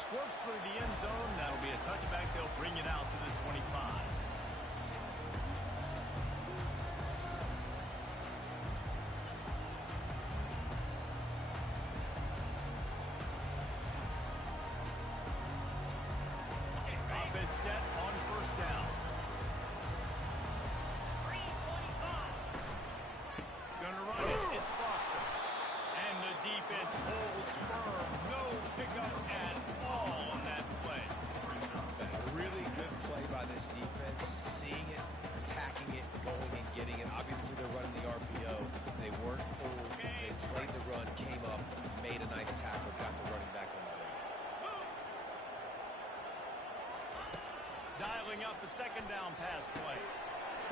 squirts through the end zone. That'll be a touchback. They'll bring it out to the 25. Offense set on first down. 3:25. Gonna run it. It's Foster. And the defense holds firm. No pickup at all on that play. A really good play by this defense. Seeing it, attacking it, going and getting it. Obviously, they're running the RPO. They weren't fooled. They played the run, came up, made a nice tackle, got the running back on the leg. Dialing up the second down pass play.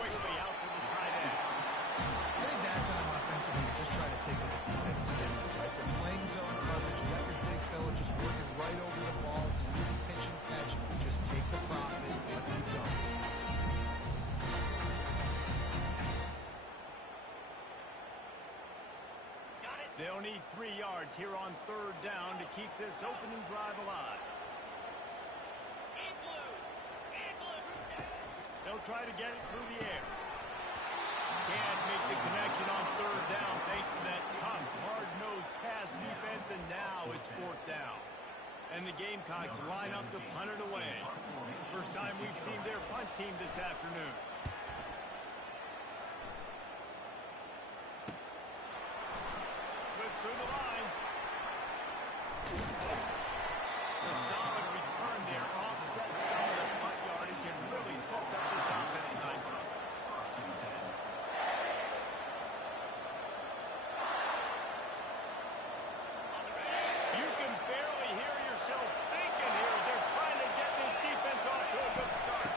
Quickly out to the tight end. I think that time offensively, you're just trying to take what the defense is getting, right? They're playing zone coverage. You got your big fella just working right over the ball. It's an easy pitch and catch. Just take the profit. Let's keep going. They'll need 3 yards here on third down to keep this opening drive alive. They'll try to get it through the air. Can't make the connection on third down thanks to that tough, hard-nosed pass defense, and now it's fourth down. And the Gamecocks line up to punt it away. First time we've seen their punt team this afternoon. Slips through the line. The solid return there offsets some of the punt yardage and really sets up this offense nicely. You can barely hear yourself thinking here as they're trying to get this defense off to a good start.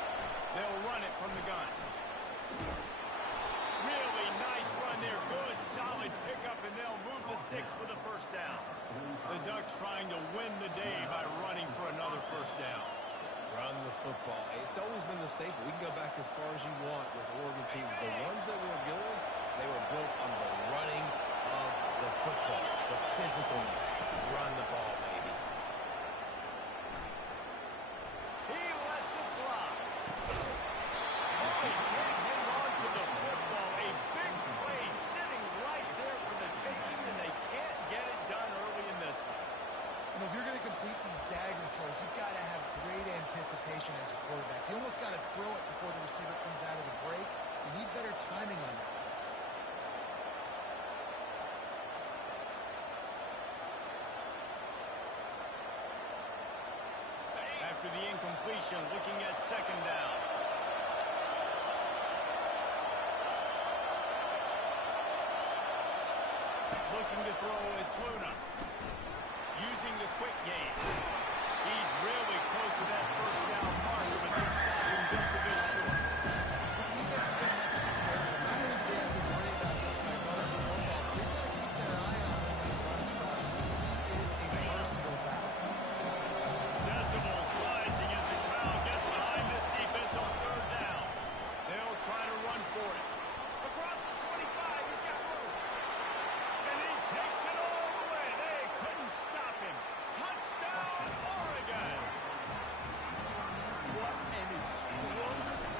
They'll run it from the gun. Really nice run there. Good, solid pickup, and they'll move the sticks for the first down. The Ducks trying to win the day by running for another first down. Run the football. It's always been the staple. We can go back as far as you want with Oregon teams. The ones that were good, they were built on the running of the football, the physicalness. Run the ball, baby. He lets it fly. Oh, he can't hang on to the football. A big play sitting right there for the taking, and they can't get it done early in this one. You know, if you're going to complete these dagger throws, you've got to have great anticipation as a quarterback. You almost got to throw it before the receiver comes out of the break. You need better timing on that. After the incompletion, looking at second down. Looking to throw, it's Luna. Using the quick game. He's really close to that first down marker, but they stop him just a bit short. This defense is going to have to be careful. Not only do they have to worry about this guy running the football, they've got to keep their eye on him when he runs routes, too. He is a versatile back. Decibels rising as the crowd gets behind this defense on third down. They'll try to run for it. Across the 25, he's got room. And he takes it all the way. They couldn't stop him. Touchdown, Oregon! What an explosive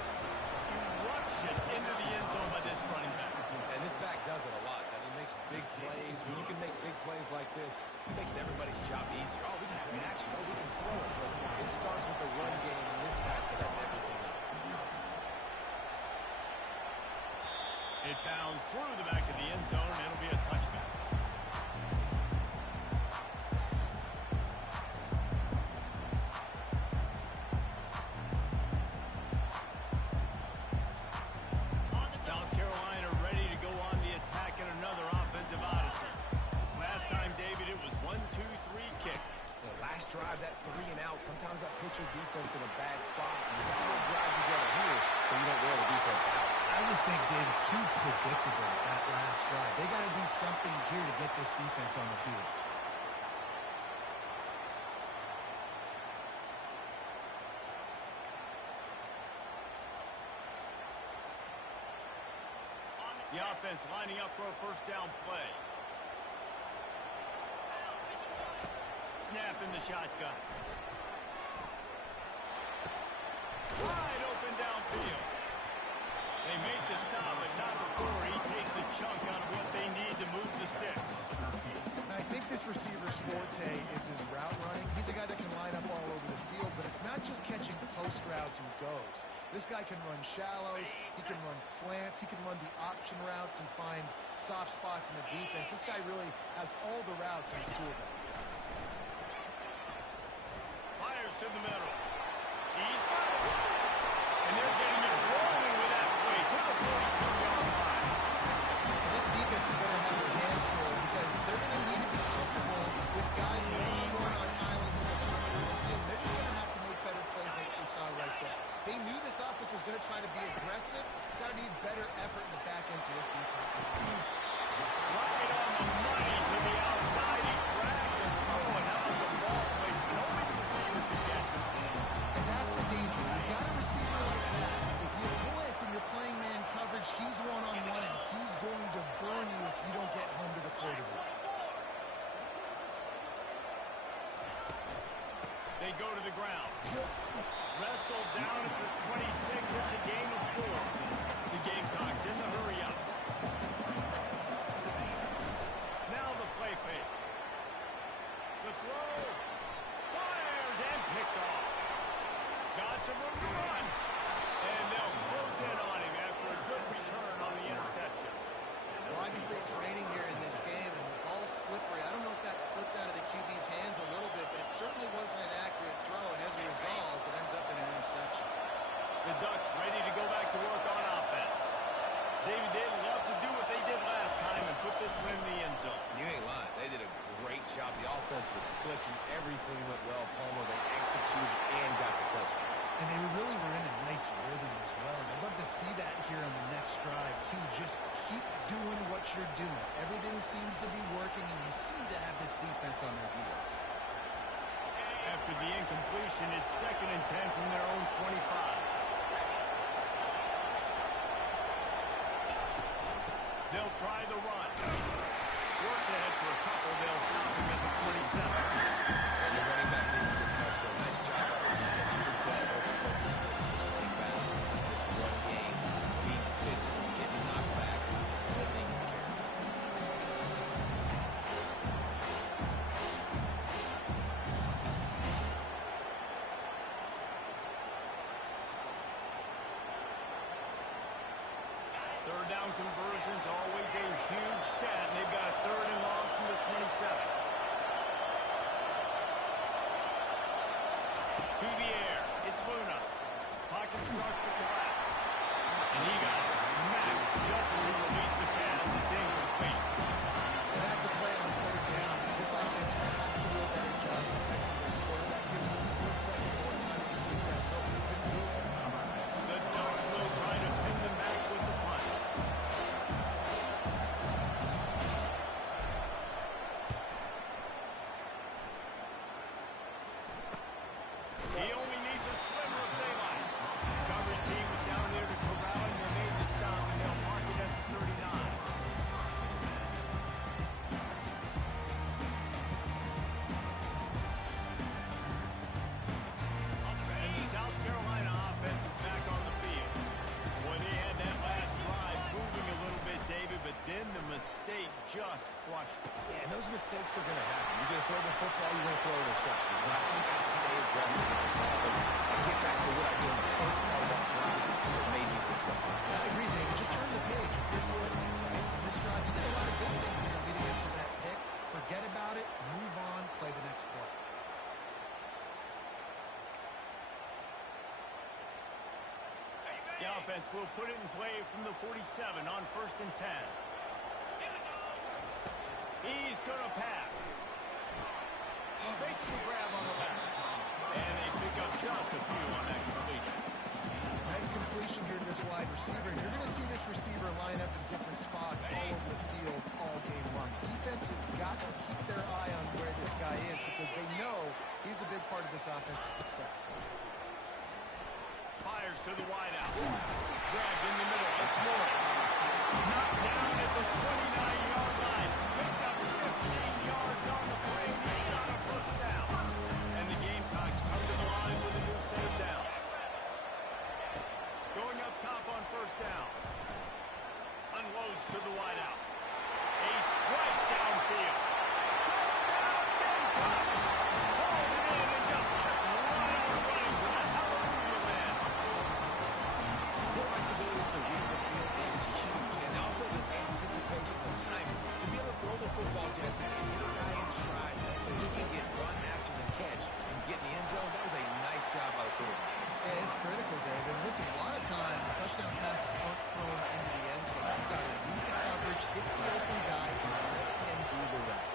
eruption into the end zone by this running back. And this back does it a lot. I mean, makes big plays. When you can make big plays like this, it makes everybody's job easier. Oh, we can play action. Oh, we can throw it. But it starts with the run game, and this guy's setting everything up. It bounds through the back of the end zone, and it'll be a touchback. South Carolina ready to go on the attack in another offensive odyssey. Last time, David, it was 1-2-3 kick. The last drive, that 3 and out, sometimes that puts your defense in a bad spot. And you got to go drive together here so you don't wear the defense out. I just think, David, too predictable that last drive. They got to do something here to get this defense on their heels. The offense lining up for a first down play. snap in the shotgun. Wide open downfield. They make the stop, but not before he takes a chunk out of what they need to move the sticks. I think this receiver's forte is his route running. He's a guy that can line up all over the field, but it's not just catching post routes and goes. This guy can run shallows, he can run slants, he can run the option routes and find soft spots in the defense. This guy really has all the routes in his toolbox. Fires to the middle. He's got it. And they're getting it rolling with that play to the 42-yard line. This defense is going to have their hands full because they're going to need to be comfortable with guys one-on-one on islands in the field. They're just going to have to make better plays like we saw right there. They knew this offense was going to try to be aggressive. Got to need better effort in the back end for this defense. Right on the money to the outside. He dragged and throwing out of the ball placement. Only the receiver could get. And that's the danger. You've got a receiver like that. If you blitz and you're playing man coverage, he's one-on-one and he's going to burn you if you don't get home to the quarterback. They go to the ground. Wrestled down at the 26. It's a game of 4. The Gamecocks in the hurry-up. Now the play fake. The throw. Fires and picked off. Got some room to run. And they'll close in on him after a good return on the interception. Well, obviously it's raining here in this game, and the ball's slippery. I don't know if that slipped out of the QB's hands a little bit, but it certainly wasn't an accurate throw, and as a result, it ends up in an interception. The Ducks ready to go back to work on offense. David, they'd love to do what they did last time and put this one in the end zone. You ain't lying. They did a great job. The offense was clicking. Everything went well. Palmer, they executed and got the touchdown. And they really were in a nice rhythm as well. And I'd love to see that here on the next drive, too. Just keep doing what you're doing. Everything seems to be working, and you seem to have this defense on their heels. After the incompletion, it's 2nd and 10 from their own 25. They'll try the run. Works ahead for a couple. They'll stop him at the 27. And the running back didn't get much, though. Nice job by the defense. You can tell they're focused on this running back, this run game, being physical, getting knockbacks, limiting his carries. Third down conversions, always a huge stat. And they've got a 3rd and long from the 27. To the air. It's Luna. Pocket starts to collapse. And he got smacked just as he released the pass. It's incomplete. And that's a play on 3rd down. This offense just has to do a better job protecting their quarterback. Give him a split-second more time to complete that throw. He couldn't do it. The Ducks will try to pin them back with the punt. He only needs a sliver of daylight. Coverage team was down there to corral him. They made the stop, and they'll mark it at the 39. And the South Carolina offense is back on the field. Boy, they had that last drive moving a little bit, David, but then the mistake just crushed them. Yeah, and those mistakes are going to happen. You're going to throw the football, you're going to throw interceptions. But I think I stay aggressive with this offense and get back to what I did in the first part of that drive that made me successful. I agree, David. Just turn the page. If you're quarterback, right? This drive, you did a lot of good things there leading up to that pick. Forget about it. Move on. Play the next play. The offense will put it in play from the 47 on 1st and 10. He's going to pass. Makes the grab on the left. And they pick up just a few on that completion. Nice completion here to this wide receiver. And you're going to see this receiver line up in different spots all over the field all game long. Defense has got to keep their eye on where this guy is because they know he's a big part of this offense's success. Fires to the wideout. Grabbed in the middle. It's Morris. Knocked down at the 29-yard line. Picked up 15 yards on the play. He's got a 1st down. to the wideout. A strike downfield. Touchdown, Gamecocks! Hauled it in and just kept right on running for the hallelujah man. Quarterback's ability to read the field is huge, and also the anticipation of timing. To be able to throw the football, Jesse, and hit a guy in stride so he can get run after the catch and get in the end zone, that was a nice job by the quarterback. Yeah, it's critical, David. Listen, a lot of times, touchdown passes aren't thrown into the end zone. You've got to read the coverage, hit the open guy, and let him do the rest.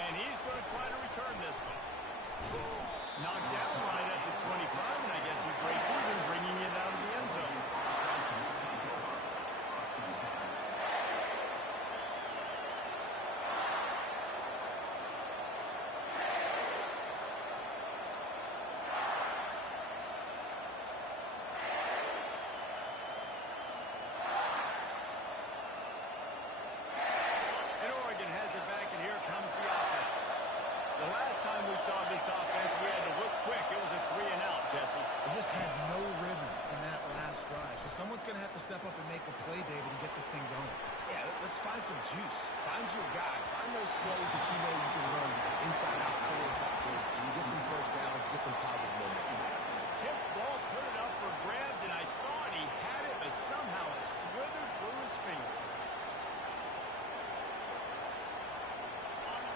And he's going to try to return this one. Knocked down right at the 25, and I guess he breaks even, bringing it out of the end zone. And Oregon has it back, and here comes the offense. The last time we saw this offense, we had to look quick. It was a 3-and-out, Jesse. They just had no rhythm in that last drive. So someone's going to have to step up and make a play, David, and get this thing going. Yeah, let's find some juice. Find your guy. Find those plays that you know you can run inside out, forward, backwards, and get some first downs, get some positive momentum. Tip ball, put it up for grabs, and I thought he had it, but somehow it slithered through his fingers.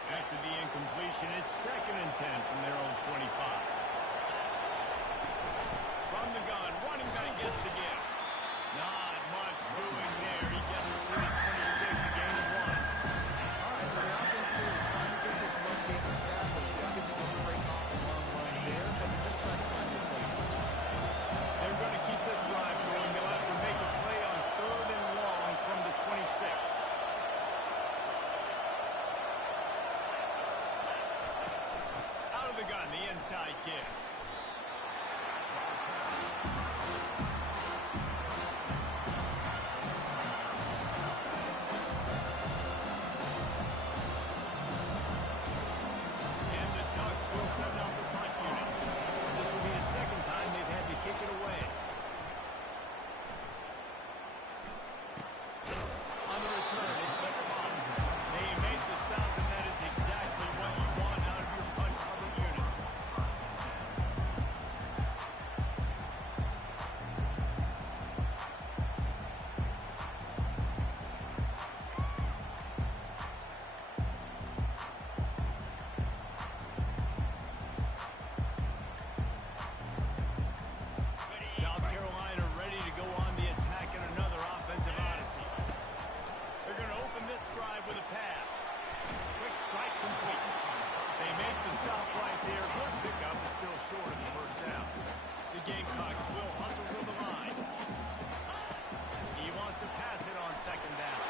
After the incompletion, it's 2nd and 10 from their own 25. From the gun, running back gets the give. Not much doing there. He gets it to the 26, a gain of 1. All right, for the offense here, trying to get this run game established. They obviously don't break off a long run there, but they're just trying to find their footing. They're going to keep this drive going. They'll have to make a play on 3rd and long from the 26. Out of the gun, the inside kick. And the Ducks will send out the punt unit. This will be the 2nd time they've had to kick it away. On the return, it's Hickenbottom. They made the stop, and that is exactly what you want out of your punt cover unit. South Carolina ready to go on the attack in another offensive odyssey. They're going to open this drive with a pass. Quick strike complete. They make the stop right there. Good pickup, but still short of the first down. The Gamecocks will hustle to the line. He wants to pass it on 2nd down.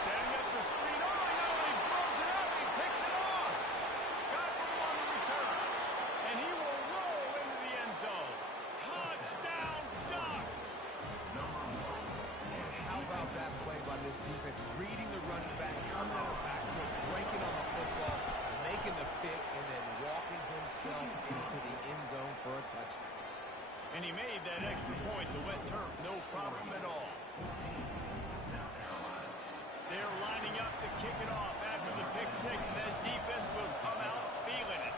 Setting up the screen. Oh, no, he blows it up. He picks it off. Got room on the return. And he will roll into the end zone. Touchdown, Ducks! And how about that play by this defense? Reading the running back, coming out of the backfield, breaking on the football, making the pick, and then walking himself into the end zone for a touchdown. And he made that extra point. The wet turf, no problem at all. They're lining up to kick it off after the pick 6, and that defense will come out feeling it.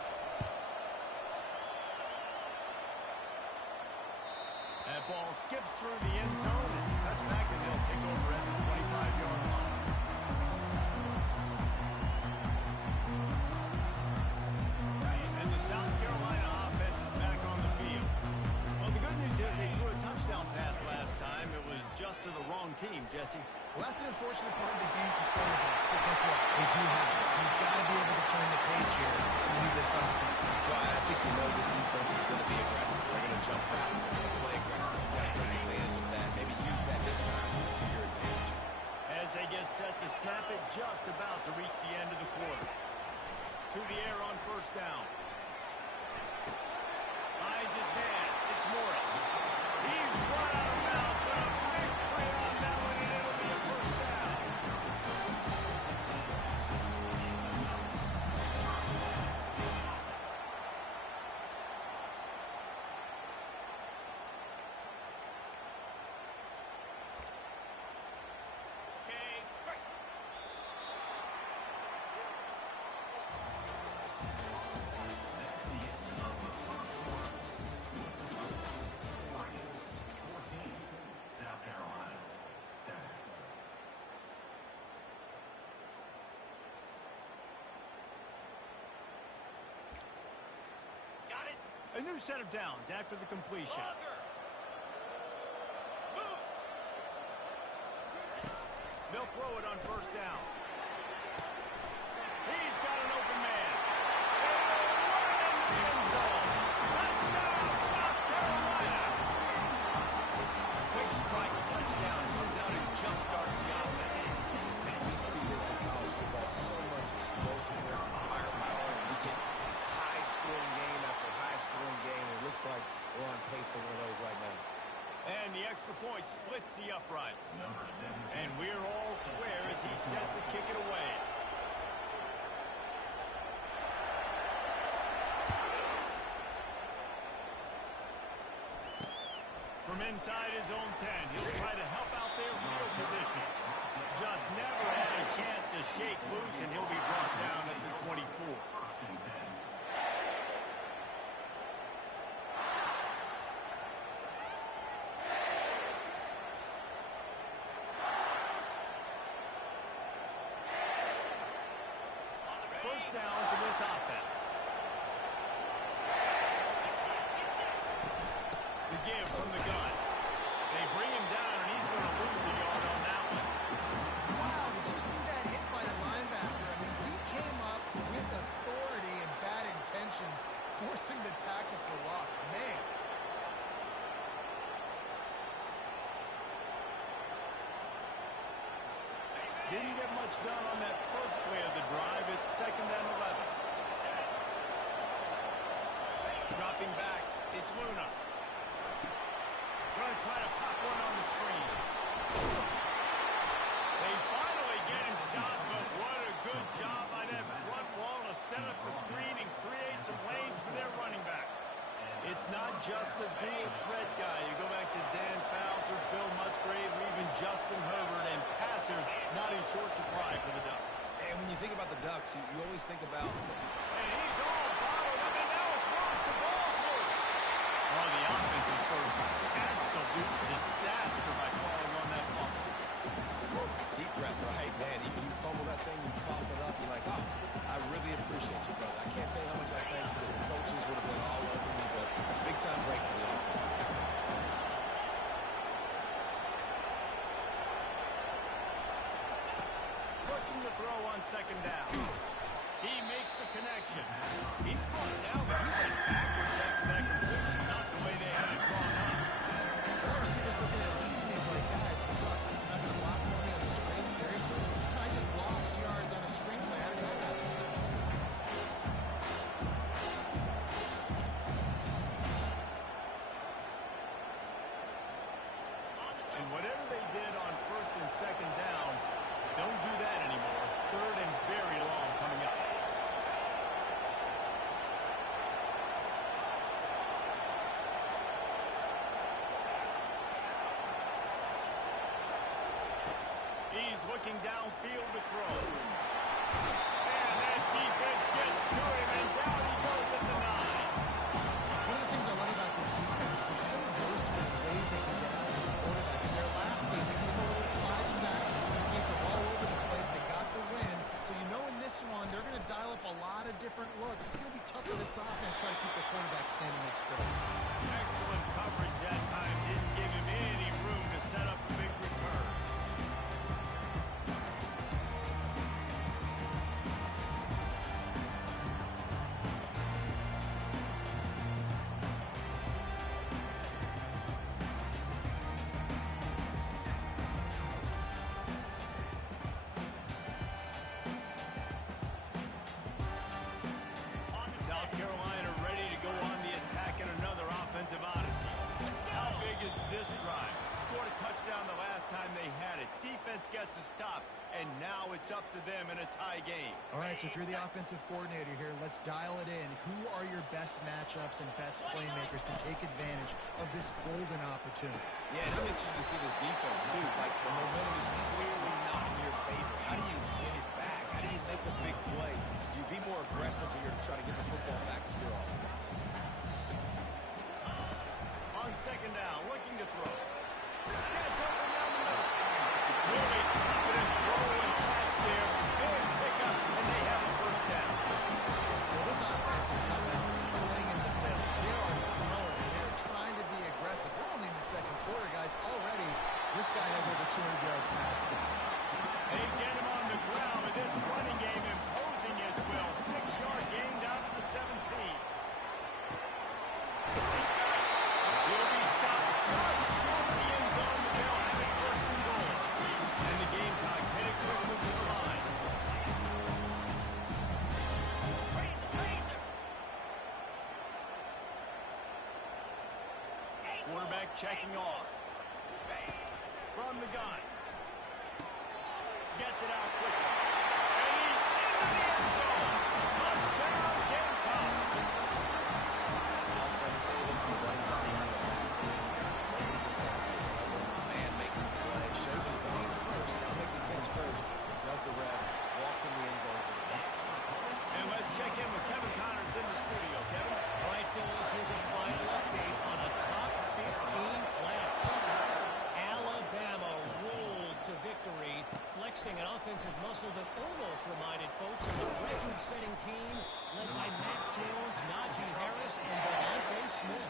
That ball skips through the end zone. It's a touchback, and they'll take over at the 25-yard line. And the South Carolina offense is back on the field. Well, the good news is they threw a touchdown pass last time. It was just to the wrong team, Jesse. Well, that's an unfortunate part of the game for quarterbacks, but guess what? They do have it. So you've got to be able to turn the page here and lead this offense. Well, I think you know this defense is going to be aggressive. They're going to jump routes. They're going to play aggressive. You've got to take advantage of that. Maybe use that this time to your advantage. As they get set to snap it, just about to reach the end of the quarter. To the air on 1st down. Finds his man. It's Morris. He's run out of bounds, but a big play on that one, and it'll be a 1st down. A new set of downs after the completion. They'll throw it on first down. He's got an open man. And in the end zone. Touchdown, South Carolina. Quick strike touchdown. Comes out and jumpstarts the offense. Man, we see this in college football. So much explosiveness and firepower. And we get high-scoring game after high-scoring game. It looks like we're on pace for one of those right now. And the extra point splits the uprights. And we're all square as he's set to kick it away. From inside his own 10, he'll try to help out their field position. Just never had a chance to shake loose, and he'll be brought down at the 24. First down for this offense. The give from the gun. They bring him down, and he's going to lose a yard on that one. Wow, did you see that hit by the linebacker? I mean, he came up with authority and bad intentions, forcing the tackle for loss. Man. Didn't get much done on that first play of the drive. It's 2nd and 11. Dropping back, it's Luna. Going to try to pop one on the screen. They finally get him stopped, but what a good job by that front wall to set up the screen and create some lanes for their running back. It's not just the dual threat guy. You go back to Dan Fouts or Bill Musgrave or even Justin Herbert, and passers not in short supply for the Ducks. And when you think about the Ducks, you always think about... And he's all bottled up, and now it's worse. The ball's loose. Oh, the offensive first. Absolute disaster by calling on that fumble. Deep breath, right? Man, you fumble that thing, you cough it up, you're like, oh, I really appreciate you, brother. I can't tell you how much I thank you because the coaches would have been all over me, but big-time break for the offense. Looking to throw on 2nd down. He makes the connection. He's brought down, but he went backwards after that completion, not the way they had it drawn up. The receiver's looking at his teammates like, guys, what's up? You're not going to block for me on the screen? Seriously? I just lost yards on a screen play. How does that happen? And whatever they did on 1st and 2nd down, don't do that anymore. 3rd and very long coming up. He's looking downfield to throw. And that defense gets to him, and down he goes at the 9. One of the things I love about this defense is they're so versatile in the ways they can get after the quarterback. In their last game, they came over with 5 sacks. They came from all over the place. They got the win. So you know in this one, they're going to dial up a lot of different looks. It's going to be tough for this offense trying to keep their quarterback standing up straight. Excellent coverage that time. Didn't give him any room to set up a big return. South Carolina ready to go on the attack in another offensive odyssey. How big is this drive? Scored a touchdown the last time they had it. Defense gets a stop, and now it's up to them in a tie game. All right, so if you're the offensive coordinator here, let's dial it in. Who are your best matchups and best playmakers to take advantage of this golden opportunity? Yeah, and I'm interested to see this defense, too. Like, the momentum is clearly not in your favor. How do you win it back? How do you make the big play? Do you be more aggressive here to try to get the football back to your offense? On 2nd down, looking to throw. Gets open down the middle. Really confident throw and catch there. Big pickup, and they have a 1st down. Well, this offense has come out swinging the middle. There are Quarterback checking off. From the gun. Gets it out quickly. And he's into the end zone. Touchdown, Gamecocks. Offense slips the running back out of the backfield. Nobody decides to cover. The man makes the play. Shows him the hands first. Now make the catch first. Does the rest. Walks in the end zone for the touchdown. And let's check in with Kevin Connors in the studio. Kevin? All right, Phyllis, here's a final update on a top 15 clash. Alabama rolled to victory, flexing an offensive muscle that almost reminded folks of the record-setting team led by Mac Jones, Najee Harris, and Devontae Smith.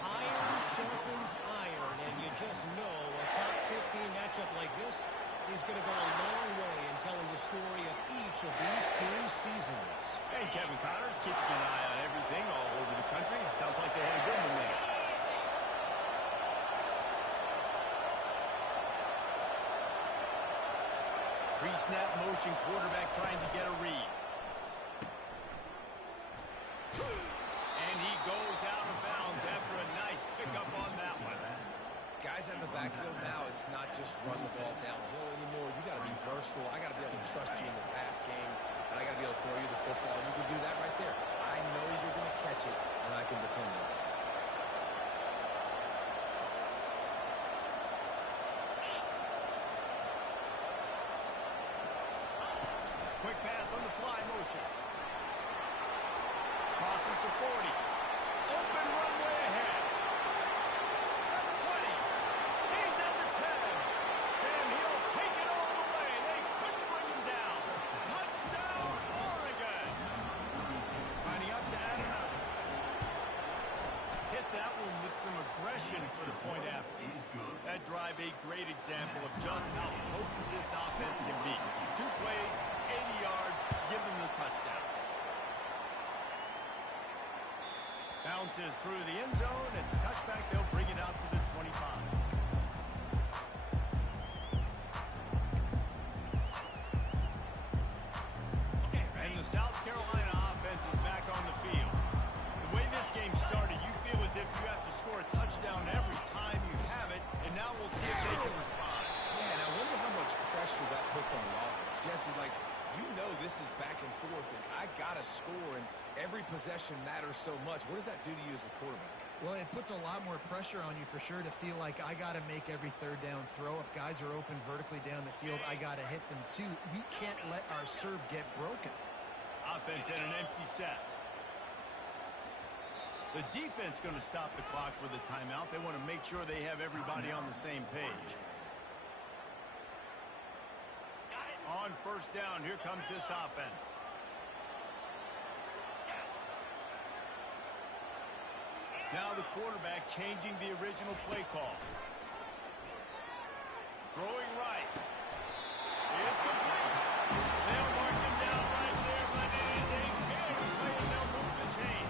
Iron sharpens iron, and you just know a top 15 matchup like this is going to go a long way in telling the story of each of these teams' seasons. And Kevin Connors keeping an eye on everything all over the country. Sounds like they had a good one there. Pre-snap motion, quarterback trying to get a read. And he goes out of bounds after a nice pickup on that one. Guys out of the backfield now, it's not just run the ball downhill anymore. You got to be versatile. I got to be able to trust you in the pass game, and I got to be able to throw you the football. And you can do that right there. I know you're going to catch it, and I can depend on it. Quick pass on the fly motion. Crosses to 40. Open runway ahead. The 20. He's at the 10. And he'll take it all the way. They couldn't bring him down. Touchdown, Oregon. Lining up to add another. Hit that one with some aggression for the point after. That drive a great example of just how potent this offense can be. 2 plays, 80 yards, give them the touchdown. Bounces through the end zone. It's a touchback. They'll bring it out to the 25. And the South Carolina offense is back on the field. The way this game started, you feel as if you have to score a touchdown every time you have it, and now we'll see if they can respond. Yeah, and I wonder how much pressure that puts on the offense. Jesse, you know this is back and forth, and I got to score, and every possession matters so much. What does that do to you as a quarterback? Well, it puts a lot more pressure on you for sure to feel like I got to make every third down throw. If guys are open vertically down the field, I got to hit them too. We can't let our serve get broken. Offense in an empty set. The defense going to stop the clock with a timeout. They want to make sure they have everybody on the same page. On first down, here comes this offense. Now the quarterback changing the original play call. Throwing right. It's complete. They'll mark him down right there, but it is a big play, and they'll move the chain.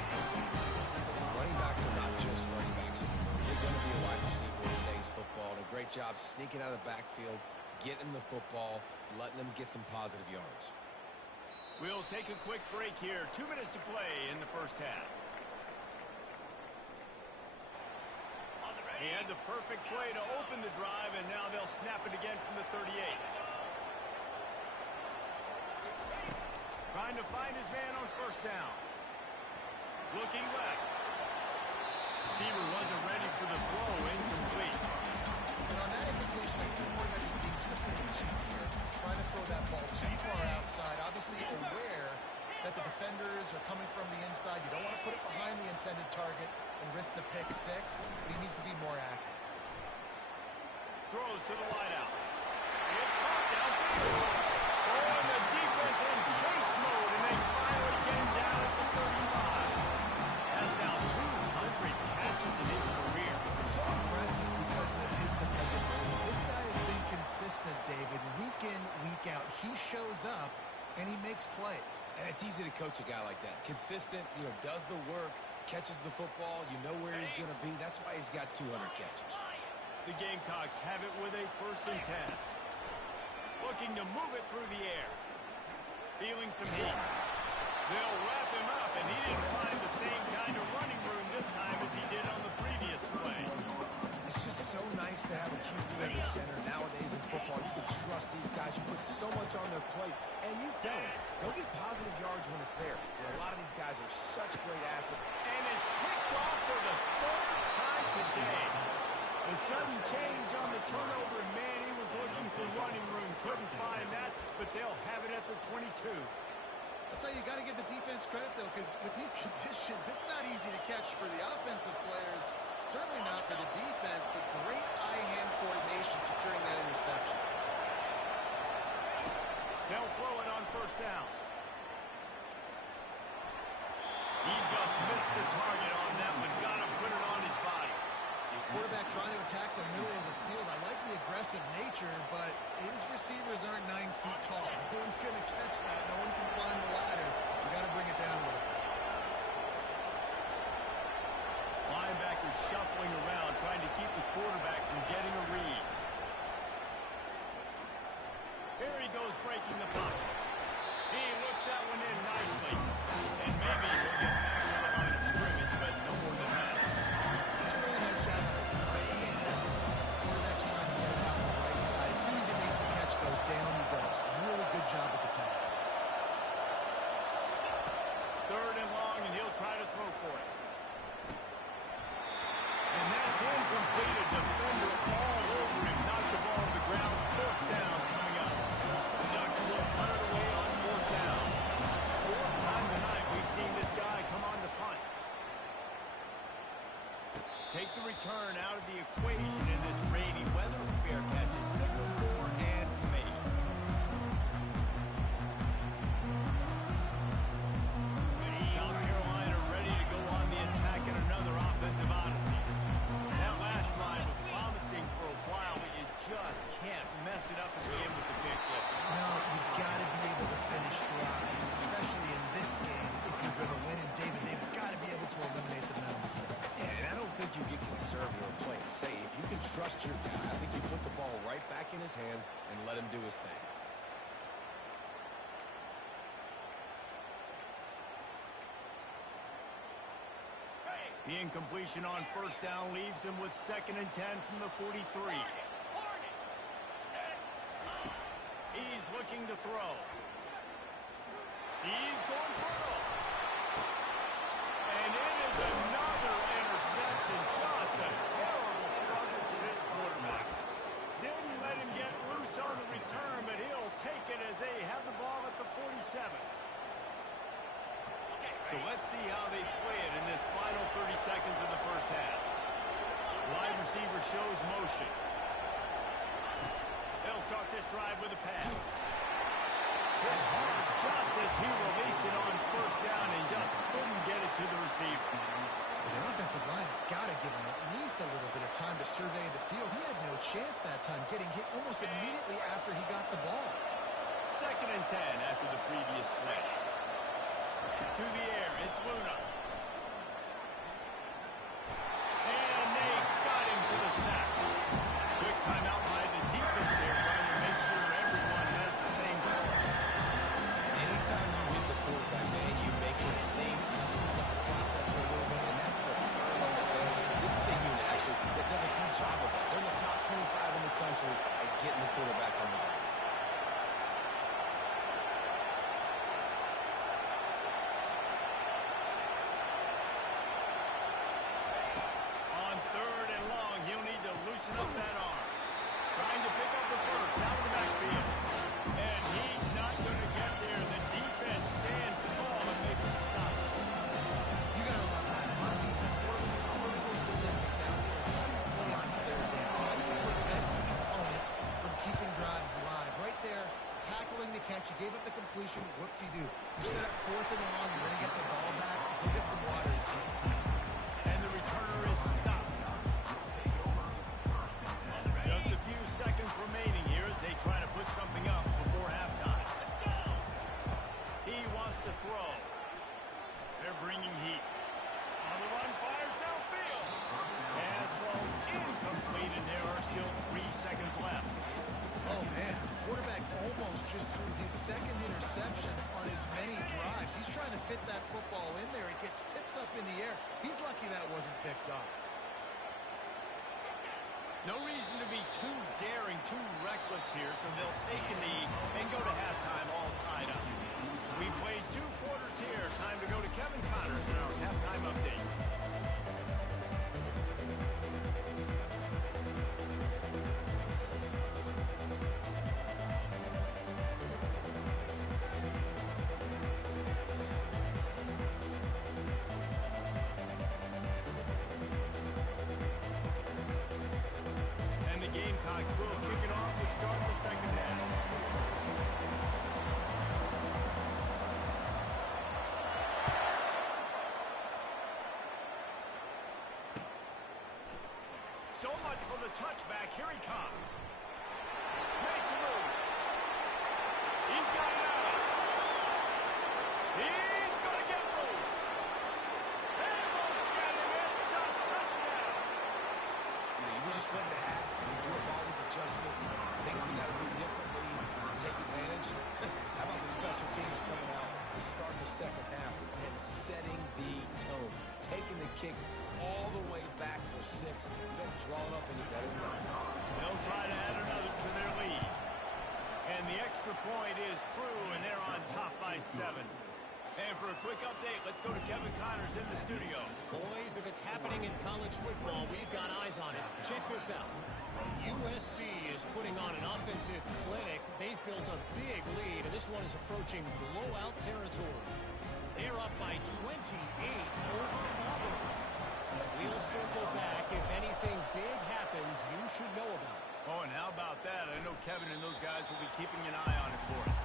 Running backs are not just running backs anymore. You're going to be a wide receiver in today's football. And a great job sneaking out of the backfield, getting the football, letting them get some positive yards. We'll take a quick break here. 2 minutes to play in the first half. He had the perfect play to open the drive, and now they'll snap it again from the 38. Trying to find his man on first down. Looking left. Receiver wasn't ready for the throw. Incomplete. And on that incompletion, I think the quarterback is being just a bit cheap here, trying to throw that ball too far outside, obviously aware that the defenders are coming from the inside. You don't want to put it behind the intended target and risk the pick six, but he needs to be more accurate. Throws to the wideout. It's caught downfield. Oh, and the defense in chase mode, and they finally get him down at the 35. That's now 200 catches in his career. It's so impressive because of his dependability. This guy has been consistent, David, week in, week out. He shows up, and he makes plays. And it's easy to coach a guy like that. Consistent, does the work, catches the football, you know where he's going to be. That's why he's got 200 catches. The Gamecocks have it with a 1st and 10. Looking to move it through the air. Feeling some heat. They'll wrap him up, and he didn't find the same kind of running room this time as he did on the previous play. center. Nowadays in football, you can trust these guys. You put so much on their plate, and you tell them they'll get positive yards when it's there. And a lot of these guys are such great athletes. And it's picked off for the third time today. A sudden change on the turnover, and man, he was looking for running room. Couldn't find that, but they'll have it at the 22. That's how you got to give the defense credit, though, because with these conditions, it's not easy to catch for the offensive players. Certainly not for the defense, but great eye-hand coordination securing that interception. They'll throw it on first down. He just missed the target on that one. Got to put it on his body. Quarterback trying to attack the middle of the field. I like the aggressive nature, but his receivers aren't 9 feet tall. No one's going to catch that. No one can climb the ladder. You got to bring it down with him. Linebackers shuffling around, trying to keep the quarterback from getting a read. Here he goes, breaking the pocket. He looks that one in nicely. And maybe he'll get back to the line of scrimmage, but no more than that. That's a really nice job by the defense. Quarterback's trying to get it out on the right side. As soon as he makes the catch, though, down he goes. Really good job with the tackle. Third and long, and he'll try to throw for it. And that's incomplete. A defender all over him. Knocked the ball on the ground. Fourth down coming up. The Ducks will punt it away on fourth down. Fourth time tonight we've seen this guy come on to punt. Take the return out of the equation in this rainy weather. Fair catch is signaled for and made. South Carolina ready to go on the attack in another offensive odyssey. That last drive was promising for a while, but you just can't mess it up at the end with the pick, Jesse. No, you've got to be able to finish drives, especially in this game. If you're going to win, and David, they've got to be able to eliminate the mental mistakes. Yeah, and I don't think you get conservative or play it safe. If you can trust your guy, I think you put the ball right back in his hands and let him do his thing. The incompletion on first down leaves him with 2nd and 10 from the 43. He's looking to throw. He's going for it. And it is another interception. Just a terrible struggle for this quarterback. Didn't let him get loose on the return, but he'll take it as they have the ball at the 47. So let's see how they play it in this final 30 seconds of the first half. Wide receiver shows motion. They'll start this drive with a pass. Hit hard just as he released it on first down and just couldn't get it to the receiver. The offensive line has got to give him at least a little bit of time to survey the field. He had no chance that time, getting hit almost immediately after he got the ball. 2nd and 10 after the previous play. To the air, it's Luna. And they got him to the sack. Quick timeout by the defense there, trying to make sure everyone has the same call. Anytime you hit the quarterback, man, you make him think, you speed up the process a little bit, and that's the third on the way. This is a unit, actually, that does a good job of that. They're in the top 25 in the country at getting the quarterback on the ground. On third and long, he'll need to loosen up that arm. Trying to pick up the first out of the backfield. And he's not going to get there. The defense stands tall and makes him stop. You got to love that. On defense, one of the most critical statistics out there is how do you play on third down? How do you prevent the opponent from keeping drives alive? Right there, tackling the catch. You gave up the completion. Whoop-de-doo. You set up 4th and long. You're going to get the ball back. Go get some water and see. And the returner is stopped. Just a few seconds remaining here as they try to put something up before halftime. He wants to throw. They're bringing heat. On the run, fires downfield. Pass falls incomplete, and there are still 3 seconds left. Oh, man. Quarterback almost just threw his 2nd interception on as many drives. He's trying to fit that football in there. It gets tipped up in the air. He's lucky that wasn't picked off. No reason to be too daring, too reckless here, so they'll take a knee and go to halftime all tied up. We played 2 quarters here. Time to go to Kevin Connors in our halftime update. And the Gamecocks will kick it off to start the second half. So much for the touchback. Here he comes. Makes a move. He's got it out. He's going to get loose. They won't get him. It's a touchdown. We just went to half and we drew up all these adjustments, things we got to do differently to take advantage. How about the special teams coming out to start the second half and setting the tone, taking the kick all the way back for 6. You don't draw it up any better than that. They'll try to add another to their lead. And the extra point is true, and they're on top by 7. And for a quick update, let's go to Kevin Connors in the studio. Boys, if it's happening in college football, we've got eyes on it. Check this out. USC is putting on an offensive clinic. They've built a big lead, and this one is approaching blowout territory. They're up by 28 over Auburn. We'll circle back. If anything big happens, you should know about it. Oh, and how about that? I know Kevin and those guys will be keeping an eye on it for us.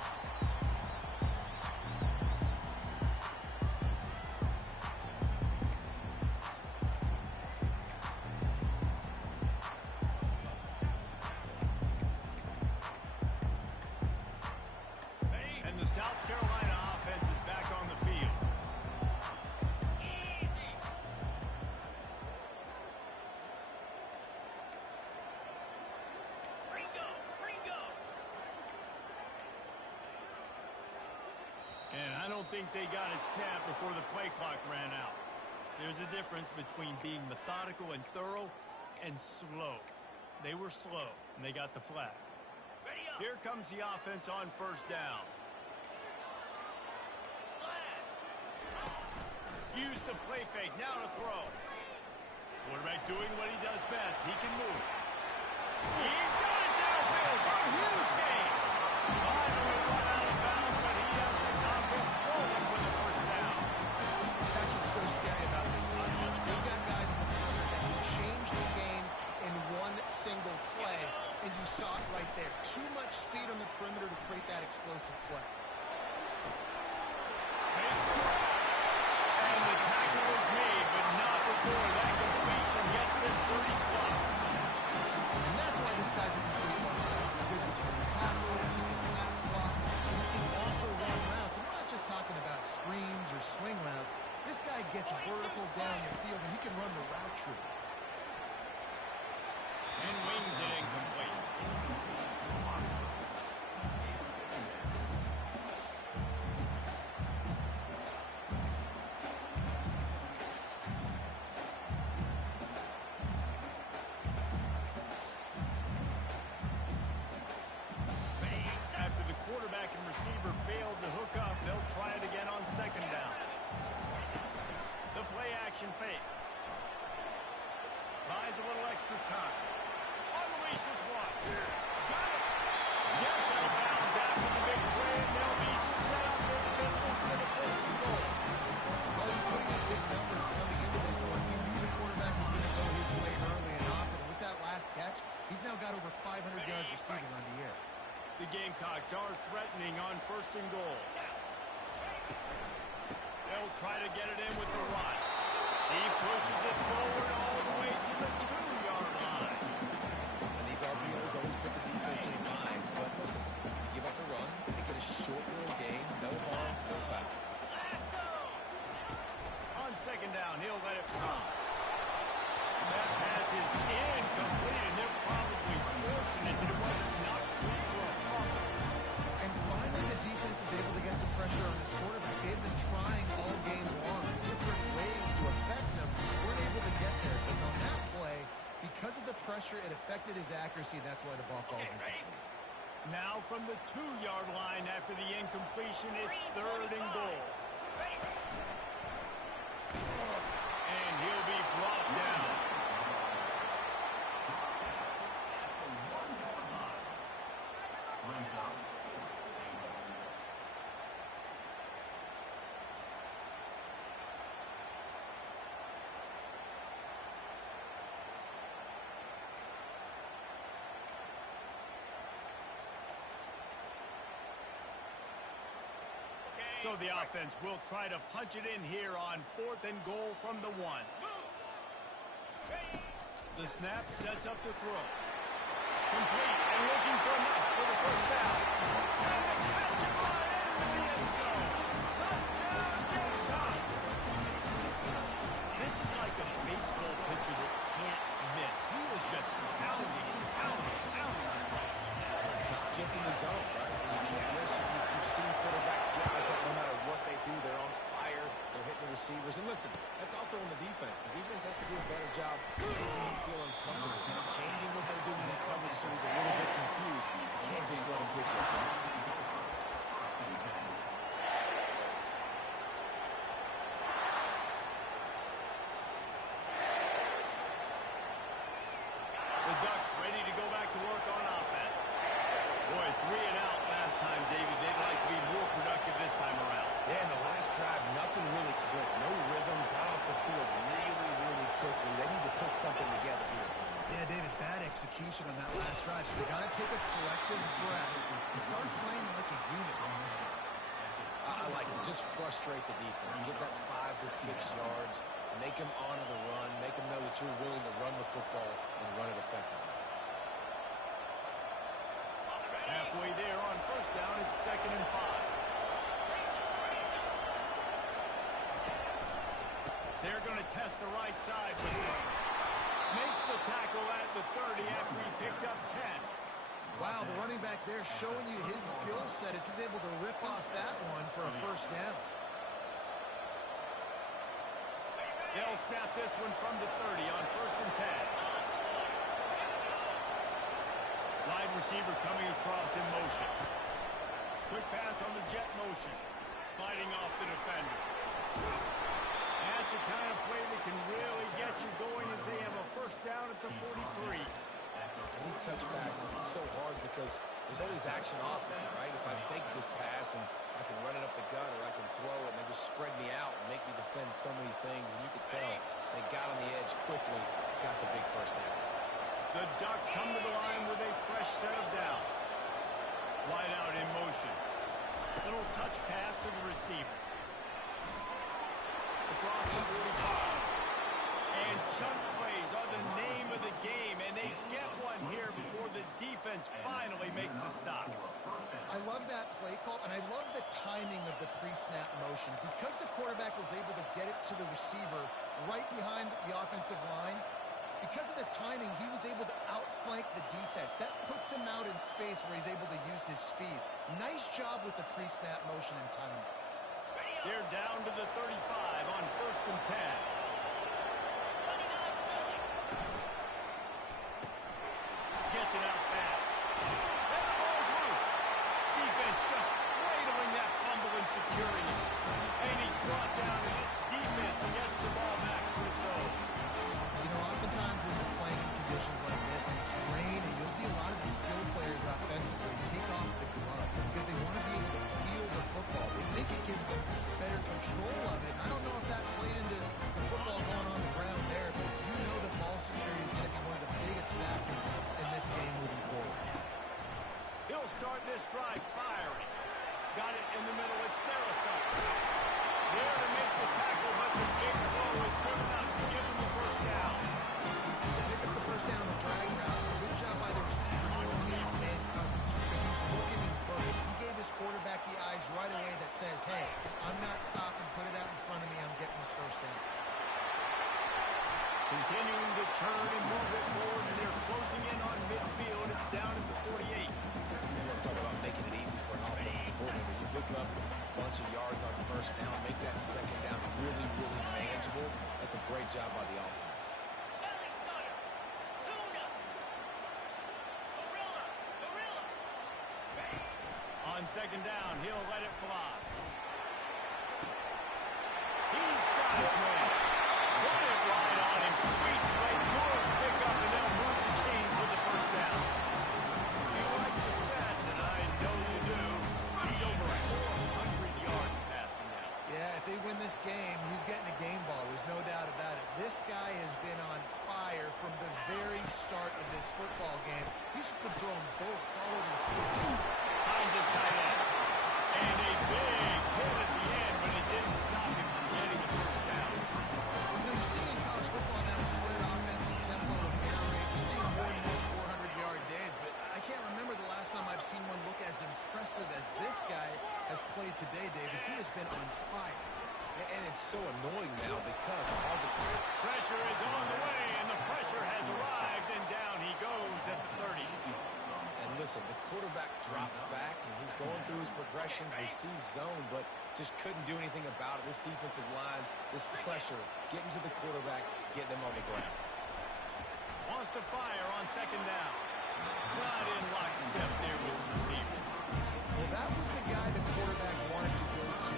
And the South Carolina offense is back on the field. And I don't think they got it snapped before the play clock ran out. There's a difference between being methodical and thorough and slow. They were slow, and they got the flags. Here comes the offense on first down. Use the play fake. Now to throw. Quarterback doing what he does best. He can move. He's got it downfield for a huge gain. Finally run out of bounds, but he has this offense rolling with a first down. That's what's so scary about this offense. They've got guys in the perimeter that can change the game in one single play, and you saw it right there. Too much speed on the perimeter to create that explosive play. And the tackle was made, but not before that completion gets them 30+. And that's why this guy's a complete one. He's good between the tackles, pass block. He can also run routes. And we're not just talking about screens or swing routes. This guy gets vertical down the field, and he can run the route tree. And wings it incomplete. After the quarterback and receiver failed to hook up, they'll try it again on second down. The play action fake. Buys a little extra time. Unleashes one. Got it. Gets out of bounds after the big play, and they'll be set up in business with a first and goal. Well, he's putting up big numbers coming into this one. He knew the quarterback was going to go his way early and often. With that last catch, he's now got over 500 yards receiving on the year. The Gamecocks are threatening on first and goal. They'll try to get it in with the run. He pushes it forward all the way to the 2-yard line. And these RPOs always put the defense in mind. But listen, if you give up a run, they get a short little gain, no harm, no foul. On second down, he'll let it fly. That pass is incomplete, and they're probably fortunate that it wasn't knocked free for a fumble. And finally, the defense is able to get some pressure on this quarterback. They've been trying all game long, different ways to affect him. Weren't able to get there. But pressure. It affected his accuracy, and that's why the ball falls incomplete. Now from the 2-yard line after the incompletion, it's 3rd and goal. And he'll be brought down. So the offense will try to punch it in here on 4th and goal from the 1. The snap sets up the throw. Complete and looking for enough for the first down. And the catch it right into the end zone. Touchdown, Gamecocks! This is like a baseball pitcher that can't miss. He is just pounding. Just gets in the zone, right? You can't miss. You've seen quarterbacks get like that no matter what they do. They're on fire. They're hitting the receivers. And listen, that's also on the defense. The defense has to do a better job making him feel uncomfortable, changing what they're doing in coverage so he's a little bit confused. You can't just let him pick you apart. The Ducks ready to go back to work on offense. Boy, 3 and out last time, David. They'd like to be more productive this time around. Yeah, in the last drive, nothing really clicked. No rhythm. Got off the field really quickly. They need to put something together here. Yeah, David, bad execution on that last drive. So they got to take a collective breath and start playing like a unit on this one. I like it. Just frustrate the defense. Get that 5 to 6 yards. Make them honor the run. Make them know that you're willing to run the football and run it effectively. Halfway there on 1st down, it's 2nd and 5. They're going to test the right side with this one. Makes the tackle at the 30 after he picked up 10. Wow, the running back there showing you his skill set as he's able to rip off that one for a 1st down. They'll snap this one from the 30 on 1st and 10. Wide receiver coming across in motion. Quick pass on the jet motion. Fighting off the defender. That's the kind of play that can really get you going as they have a 1st down at the 43. And these touch passes, it's so hard because there's always action off of it, right? If I fake this pass and I can run it up the gut or I can throw it and they just spread me out and make me defend so many things. And you could tell they got on the edge quickly, got the big 1st down. The Ducks come to the line with a fresh set of downs. Wide out in motion. Little touch pass to the receiver. Across the 45. And chunk plays are the name of the game, and they get one here before the defense finally makes the stop. I love that play call, and I love the timing of the pre-snap motion. Because the quarterback was able to get it to the receiver right behind the offensive line, because of the timing, he was able to outflank the defense. That puts him out in space where he's able to use his speed. Nice job with the pre-snap motion and timing. They're down to the 35 on 1st and 10. Gets it out fast. And the ball's loose. Defense just cradling that fumble and securing it. And he's brought down, and this defense gets the ball back to its own. You know, oftentimes when you're playing in conditions like this, and it's raining, you'll see a lot of the skill players offensively take off the gloves because they want to be able to feel the football. They think it gives them better control of it. I don't know if that played into the football going on the ground there, but you know that ball security is going to be one of the biggest factors in this game moving forward. He'll start this drive firing. Got it in the middle. It's Tharasuk. There to make the tackle, but the big throw is good enough to give him the 1st down. They pick up the 1st down on the drag route. Good job by the receiver knowing his man coverage. But he's looking, he's booking. He gave his quarterback the eyes right away that says, hey, I'm not stopping. Put it out in front of me. I'm getting this 1st down. Continuing to turn and move it forward, and they're closing in on midfield. It's down at the 48. Talk about making it easy for an offensive coordinator. You pick up a bunch of yards on 1st down, make that 2nd down really manageable. That's a great job by the offense. second down. He'll let it fly. He's got his man. Put it right on him. Sweet play. Good pick up, and they'll move the chains with the first down. You like the stats, and I know you do. He's over 400 yards passing now. Yeah, if they win this game, he's getting a game ball. There's no doubt about it. This guy has been on fire from the very start of this football game. He's been throwing bullets all over the field. Hines is tight end. And a big hit at the end, but it didn't stop him from getting the first down. You know, you're seeing in college football now a split offensive tempo and air raid. You're seeing more and more 400-yard days, but I can't remember the last time I've seen one look as impressive as this guy has played today, David. He has been on fire. And it's so annoying now because all the Pressure is on the way, and the pressure has arrived, and down he goes at the 30. And listen, the quarterback drops back, and he's going through his progressions. We see zone, but just couldn't do anything about it. This defensive line, this pressure, getting to the quarterback, getting him on the ground. Wants to fire on second down. Not in lockstep there with the receiver. Well, that was the guy the quarterback wanted to go to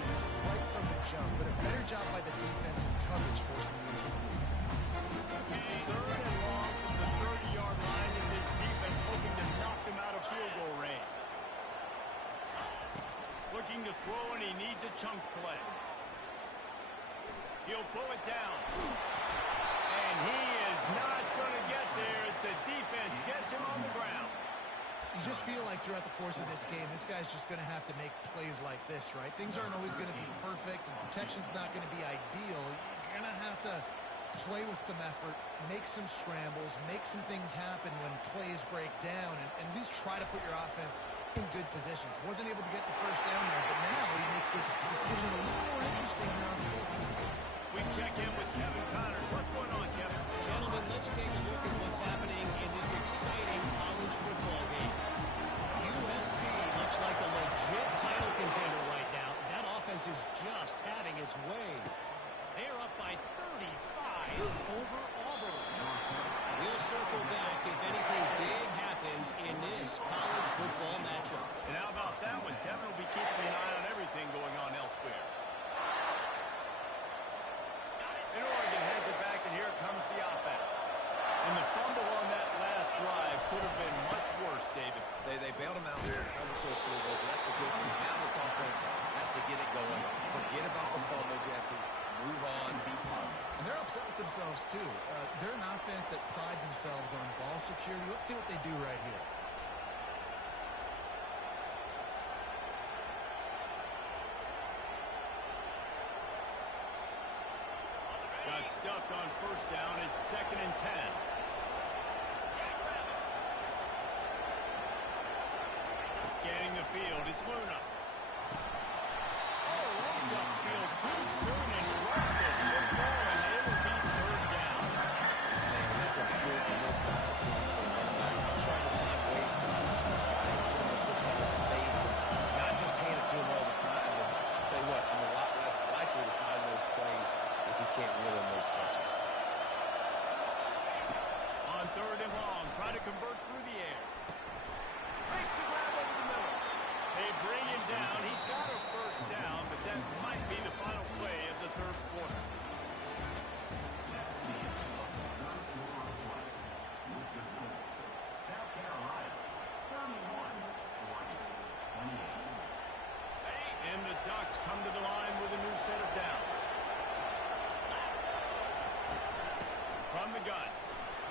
right from the jump, but a better job by the defense in coverage forcing the incomplete. Third and long from the 30-yard line, and this defense hoping to knock them out of field goal range. Looking to throw, and he needs a chunk play. He'll pull it down. And he is not going to get there as the defense gets him on the ground. You just feel like throughout the course of this game, this guy's just going to have to make plays like this, right? Things aren't always going to be perfect, and protection's not going to be ideal. You're going to have to play with some effort, make some scrambles, make some things happen when plays break down, and at least try to put your offense in good positions. Wasn't able to get the first down there, but now he makes this decision a little more interesting here on fourth. We check in with Kevin Connors. What's going on, Kevin? Gentlemen, let's take a look at what's happening in this exciting college football game. USC looks like a legit title contender right now. That offense is just having its way. They're up by 35 over Auburn. We'll circle back if anything big happens in this college football matchup. And how about that one? Kevin will be keeping an eye on everything going on elsewhere. And Oregon has it back, and here comes the offense. And the fumble on that last drive could have been much worse, David. They bailed him out there, held him to a field goal, so that's the good thing. Now this offense has to get it going. Forget about the fumble, Jesse. Move on, be positive. And they're upset with themselves, too. They're an offense that pride themselves on ball security. Let's see what they do right here. Got stuffed on first down. It's 2nd and 10. Scanning the field. It's Luna. Oh, looked upfield too soon and dropped this football, and it'll be third down. Man, that's a big missed opportunity for running back. Trying to find ways to reach this guy, get him the football in space, and not just hand it to him all the time. And I'll tell you what, I'm a lot less likely to find those plays if he can't reel in those catches. On third and long, trying to convert through the air. Makes the grab over the middle. They bring him down. He's got a first down, but that might be the final play of the third quarter. And the Ducks come to the line with a new set of downs. From the gun.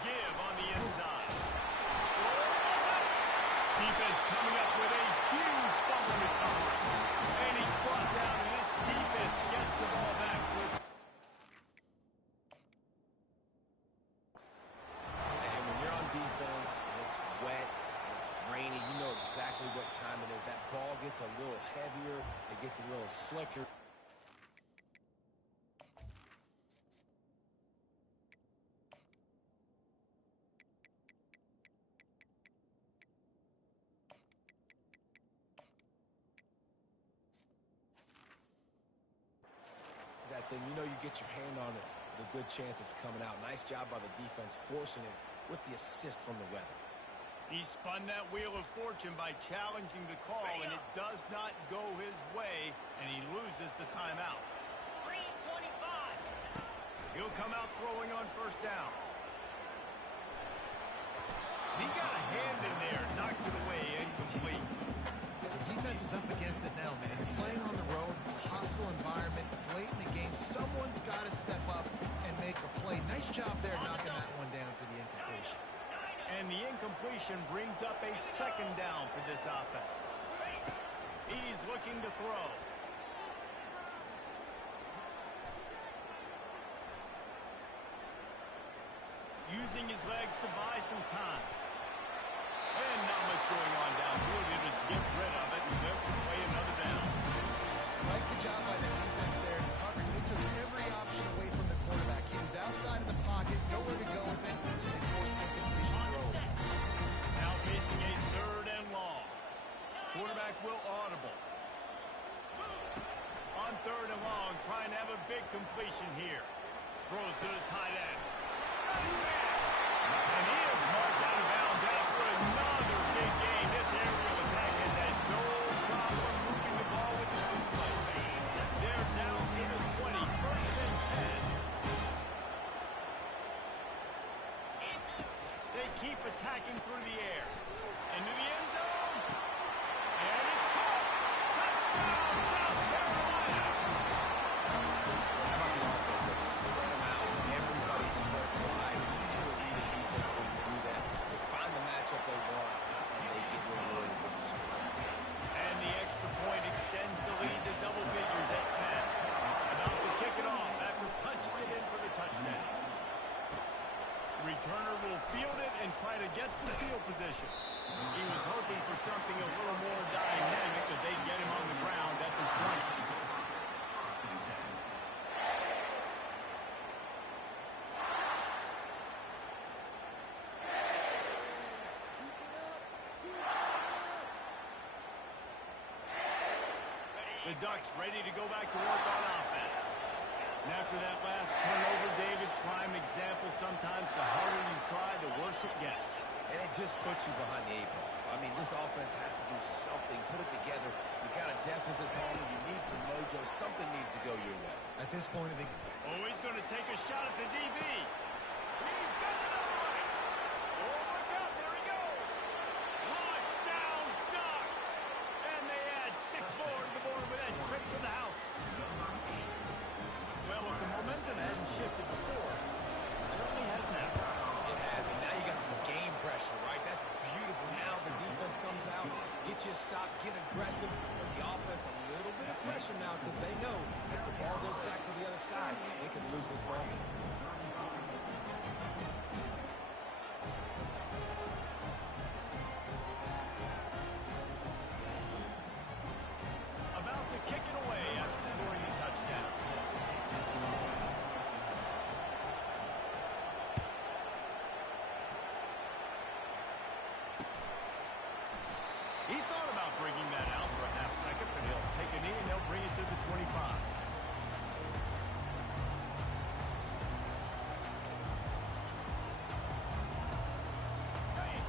Give on the inside. Defense coming up with a huge fumble recovery. And he's brought down, and this defense gets the ball back. And when you're on defense and it's wet and it's rainy, you know exactly what time it is. That ball gets a little heavier. It gets a little slicker. That thing, you know, you get your hand on it, there's a good chance it's coming out. Nice job by the defense forcing it with the assist from the weather. He spun that wheel of fortune by challenging the call, and it does not go his way, and he loses the timeout. 3:25. He'll come out throwing on first down. He got a hand in there, knocks it away, incomplete. The defense is up against it now, man. You're playing on the road. It's a hostile environment. It's late in the game. Someone's got to step up and make a play. Nice job there knocking that one down for the incompletion. And the incompletion brings up a second down for this offense. He's looking to throw. Using his legs to buy some time. And not much going on downfield. He'll just get rid of it and lift and play another down. Like the job by the defense there in coverage. They took every option away from the quarterback. He was outside of the pocket, nowhere to go with it, so they forced the incompletion throw. Now facing a third and long. Quarterback will audible. On third and long, trying to have a big completion here. Throws to the tight end. And he is marked out of bounds after another big game. This aerial attack has had no problem moving the ball with chunk play. They're down to the 20, first and 10. They keep attacking through the air. Into the end zone. And it's caught. Touchdown, South Carolina. How about the offense? They spread them out. Everybody spread wide. Easier to read a defense when you do that. They find the matchup they want, and they get rewarded with the spread. And the extra point extends the lead to double figures at 10. About to kick it off after punching it in for the touchdown. Returner will field it and try to get some field position. He was hoping for something a little more dynamic, but they get him on the ground at the 20. The Ducks ready to go back to work on offense. And after that last turnover, David, prime example, sometimes the harder you try, the worse it gets. And it just puts you behind the 8 ball. I mean, this offense has to do something, put it together. You got a deficit, Palmer. You need some mojo. Something needs to go your way. At this point of the Oh, he's going to take a shot at the DB. He's got another one. Oh, look out. There he goes. Touchdown, Ducks. And they add 6 more to the board with that trip to the house. Well, if the momentum hadn't shifted before, it certainly has now. It has, and now you got some game pressure, right? That's beautiful. Now the defense comes out, get you a stop, get aggressive. But the offense, a little bit of pressure now because they know if the ball goes back to the other side, they can lose this ball game. About to kick it away after scoring the touchdown. He thought about bringing that out for a half second, but he'll take a knee and they'll bring it to the 25.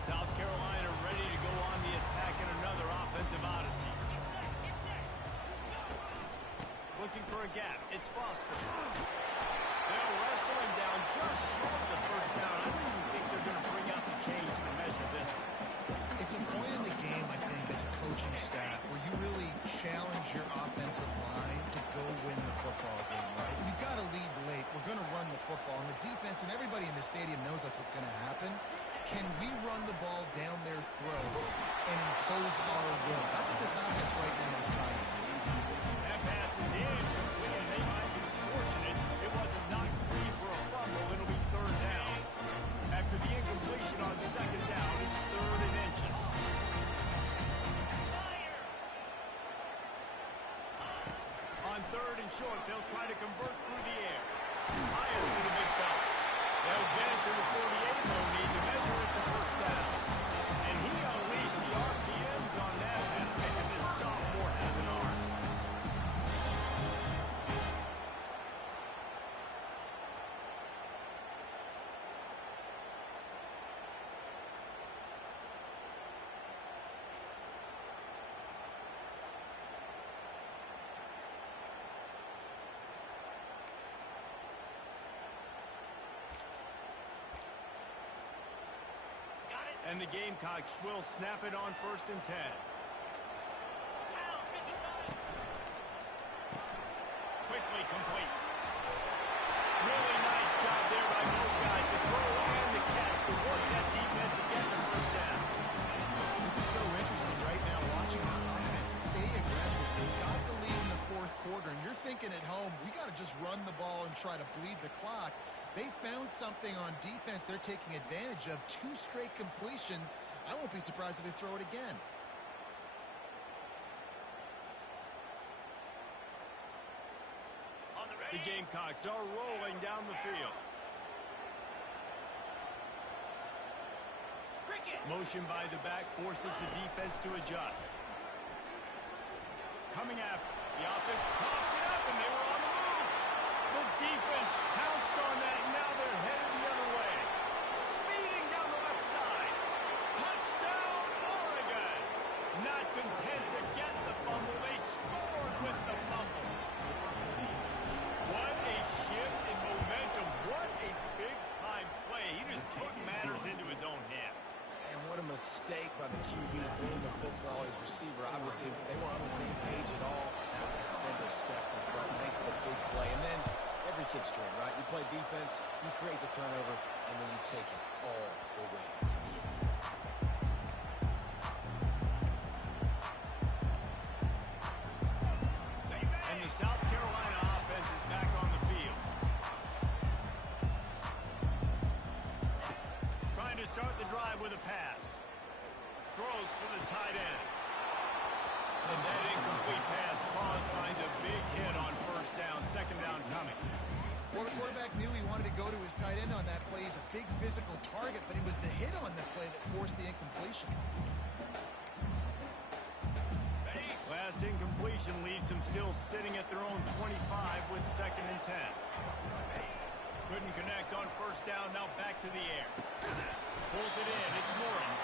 South Carolina ready to go on the attack in another offensive odyssey. Looking for a gap. It's Foster. They'll wrestle him down just short of the first down. I don't even think they're going to bring out the chains to measure this one. It's a point in the game, I think, as a coaching staff, where you really challenge your offensive line to go win the football game, right? We've got to lead late. We're going to run the football. And the defense and everybody in the stadium knows that's what's going to happen. Can we run the ball down their throats and impose our will? That's what this offense right now is trying to do. That pass is incomplete, and they might be fortunate it wasn't knocked free for a fumble. It'll be third down. After the incompletion on second down, it's third and inches. On third and short, they'll try to convert through the air. Myers to the big fella. They'll get it to the 48. They'll need to measure it to first down. And he unleashed the RPMs on that pass, making this sophomore has an arm. And the Gamecocks will snap it on 1st and 10. Quickly complete. Really nice job there by both guys to throw and the catch to work that defense and get the 1st down. This is so interesting right now, watching this offense stay aggressive. They got the lead in the 4th quarter, and you're thinking at home, we got to just run the ball and try to bleed the clock. They found something on defense they're taking advantage of. 2 straight completions. I won't be surprised if they throw it again. The Gamecocks are rolling down the field. Motion by the back forces the defense to adjust. Coming after. The offense pops it up, and they were on the move. The defense pounced on that, and now they're headed the other way. Speeding down the left side. Touchdown, Oregon. Not content to get the fumble, they scored with the fumble. What a shift in momentum. What a big-time play. He just took matters into his own hands. And what a mistake by the QB throwing the football. His receiver, obviously, they weren't on the same page at all. Now the defender steps in front, makes the big play. And then every kid's dream, right? You play defense, you create the turnover, and then you take it all the way to the inside. And the South Carolina offense is back on the field. Trying to start the drive with a pass. Throws for the tight end. And that incomplete pass caused by the big hit on 1st down, 2nd down coming. Well, the quarterback knew he wanted to go to his tight end on that play. He's a big physical target, but it was the hit on the play that forced the incompletion. Last incompletion leaves them still sitting at their own 25 with 2nd and 10. Couldn't connect on 1st down, now back to the air. Pulls it in, it's Morris.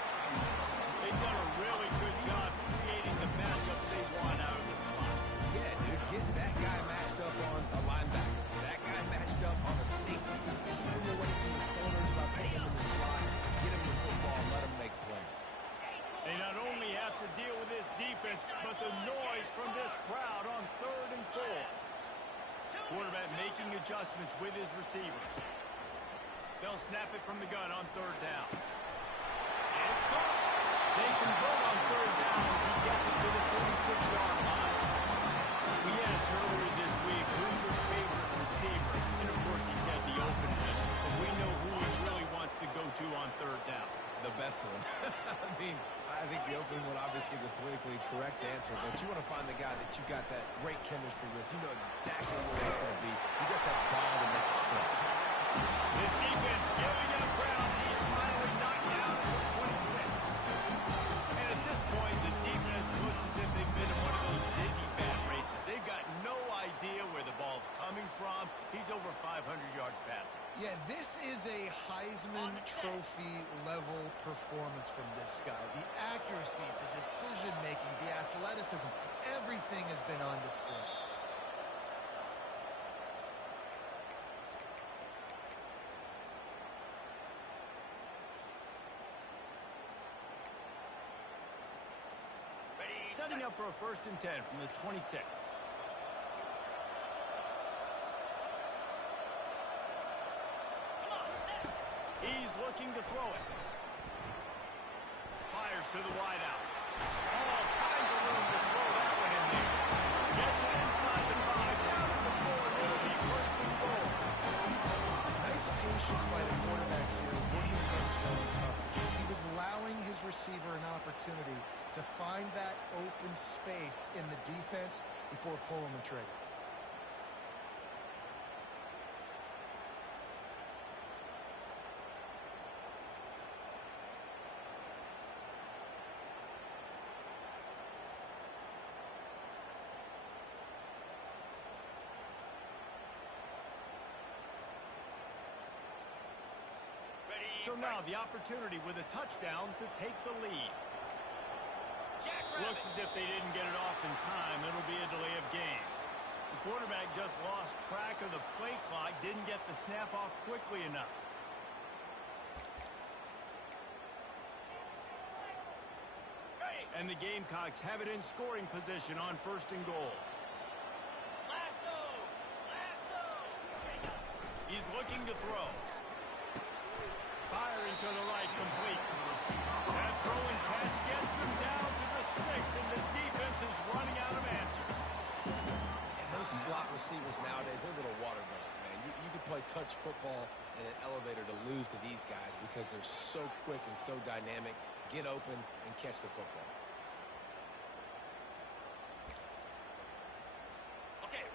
They've done a really good job creating the matchups they want out of the slot. Yeah, dude, get that guy matched up on a linebacker. That guy matched up on a safety. Keep him away from the corners by putting him in the slot. Get him the football and let him make plays. They not only have to deal with this defense, but the noise from this crowd on 3rd and 4. Quarterback making adjustments with his receivers. They'll snap it from the gun on 3rd down. And it's gone. They convert on 3rd down as he gets it to the 46-yard line. We asked earlier this week, who's your favorite receiver? And of course he said the open one. But we know who he really wants to go to on 3rd down. The best one. I mean, I think the opening one, obviously the politically correct answer, but you want to find the guy that you got that great chemistry with. You know exactly where he's going to be. You got that bond and that trust. This defense giving up ground. He's finally knocked down at the 26. And at this point, the defense looks as if they've been in one of those dizzy bat races. They've got no idea where the ball's coming from. He's over 500 yards passing. Yeah, this is a Heisman Trophy level performance from this guy. The accuracy, the decision-making, the athleticism, everything has been on display. Setting up for a 1st and 10 from the 26. He's looking to throw it. Fires to the wideout. All kinds of room to throw that one in there. Gets it inside the 5, down at the 4, and it'll be 1st and goal. Nice patience by the quarterback here, working against zone coverage. He was allowing his receiver an opportunity to find that open space in the defense before pulling the trigger. So now the opportunity with a touchdown to take the lead. Looks as if they didn't get it off in time. It'll be a delay of game. The quarterback just lost track of the play clock, didn't get the snap off quickly enough. And the Gamecocks have it in scoring position on 1st and goal. Lasso! Lasso! He's looking to throw. Firing to the right, complete. That throwing catch gets them down to the 6, and the defense is running out of answers. And those slot receivers nowadays, they're little water bugs, man. You can play touch football in an elevator to lose to these guys because they're so quick and so dynamic. Get open and catch the football.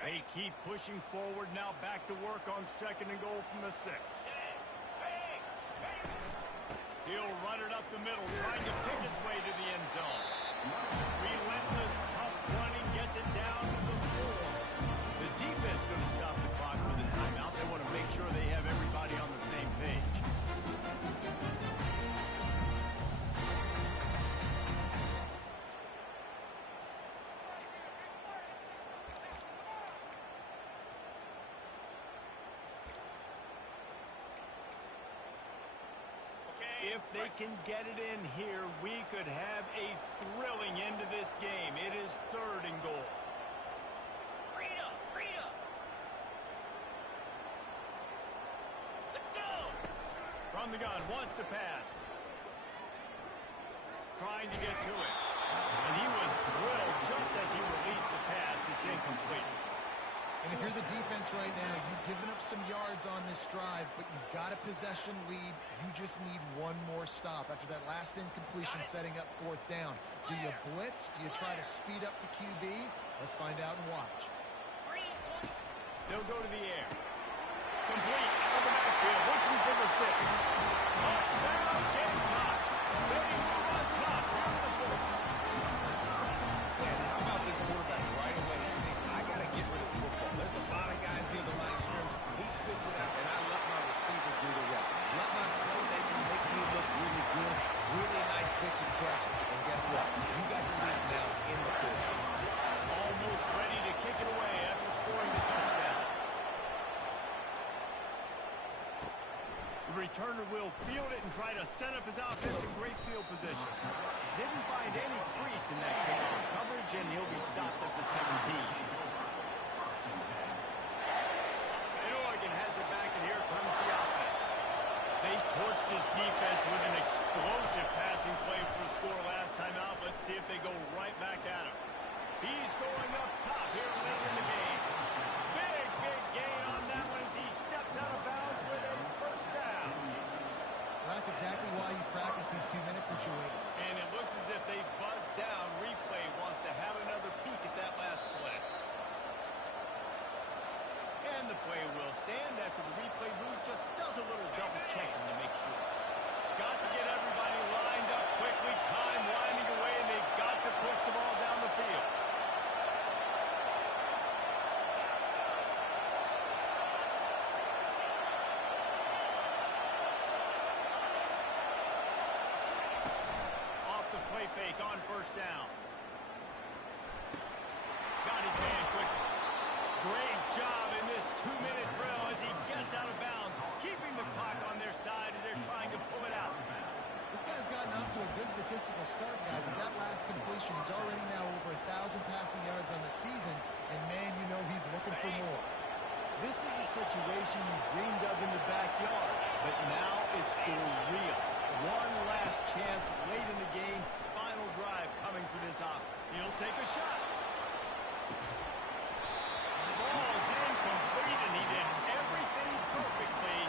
They keep pushing forward, now back to work on 2nd and goal from the 6. He'll run it up the middle, trying to pick its way to the end zone. Relentless, tough running, gets it down to the 4. The defense going to stop the clock for the timeout. They want to make sure they have everybody on the same page. If they can get it in here, we could have a thrilling end to this game. It is 3rd and goal. Rita! Rita! Let's go! From the gun, wants to pass. Trying to get to it. And he was drilled just as he released the pass. It's incomplete. And if you're the defense right now, you've given up some yards on this drive, but you've got a possession lead. You just need one more stop after that last incompletion setting up 4th down. Do you blitz? Do you try to speed up the QB? Let's find out and watch. They'll go to the air. Complete out of the backfield, looking for the sticks. Touchdown, Gamecock. They move on top here in the 4th. Man, how about this quarterback right away saying, I got to get rid of the football. There's a lot of guys near the line of scrimmage. He spits it out, and I let my receiver do the rest. Let my playmaker make me look really good. Really nice pitch and catch. And guess what? You got the lead now in the 4th. Almost ready to kick it away after scoring the touchdown. The returner will field it and try to set up his offense in great field position. Didn't find any crease in that kickoff coverage, and he'll be stopped at the 17. And Oregon has it back, and here comes the offense. They torched this defense with an explosive passing play for the score last time out. Let's see if they go right back at him. He's going up top here late in the game. Big, big gain on that one as he steps out of bounds with a first down. Well, that's exactly why you practice these 2-minute situations. And it looks as if they've buzzed down. Replay wants to have another peek at that last play. And the play will stand after the replay booth just does a little double checking to make sure. Got to get everybody lined up quickly. Time winding away, and they've got to push the ball down the field. Off the play fake on 1st down. Got his man quickly. Great job in this 2-minute drill as he gets out of bounds, keeping the clock on their side as they're trying to pull it out. This guy's gotten off to a good statistical start, guys. With that last completion, he's already now over 1,000 passing yards on the season, and man, you know he's looking for more. This is a situation you dreamed of in the backyard, but now it's for real. One last chance late in the game. Final drive coming for this offense. He'll take a shot. Falls incomplete, and he did everything perfectly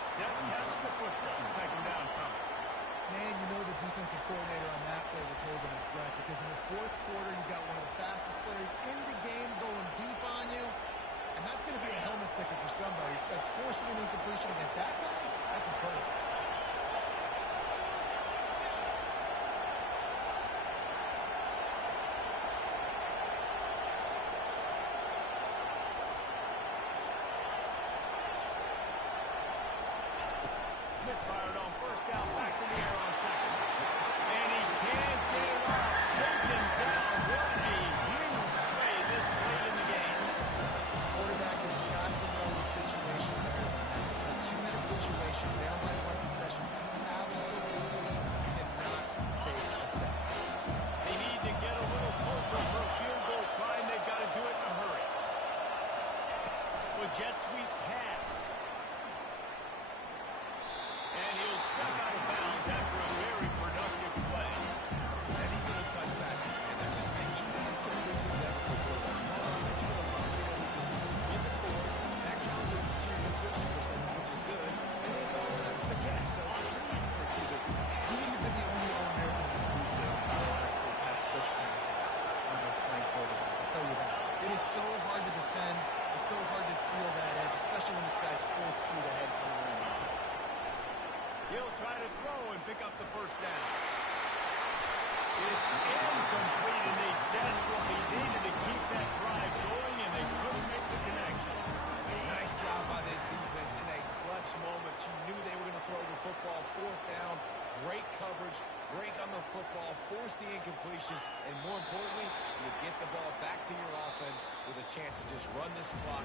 except catch the football. 2nd down coming. Man, you know the defensive coordinator on that play was holding his breath because in the 4th quarter, you got one of the fastest players in the game going deep on you, and that's going to be a helmet sticker for somebody. Like forcing an incompletion against that guy, that's incredible. Misfired on 1st down, back to the air on 2nd. And he can't get it off. Taken down. What a huge play this late in the game. Quarterback has got to know the situation there. A 2-minute situation, down by 1 possession. Absolutely cannot take a sack. They They'll try to throw and pick up the first down. It's incomplete, and they desperately needed to keep that drive going, and they couldn't make the connection. Nice job by this defense in a clutch moment. You knew they were going to throw the football. Fourth down, great coverage, break on the football, force the incompletion, and more importantly, you get the ball back to your offense with a chance to just run this clock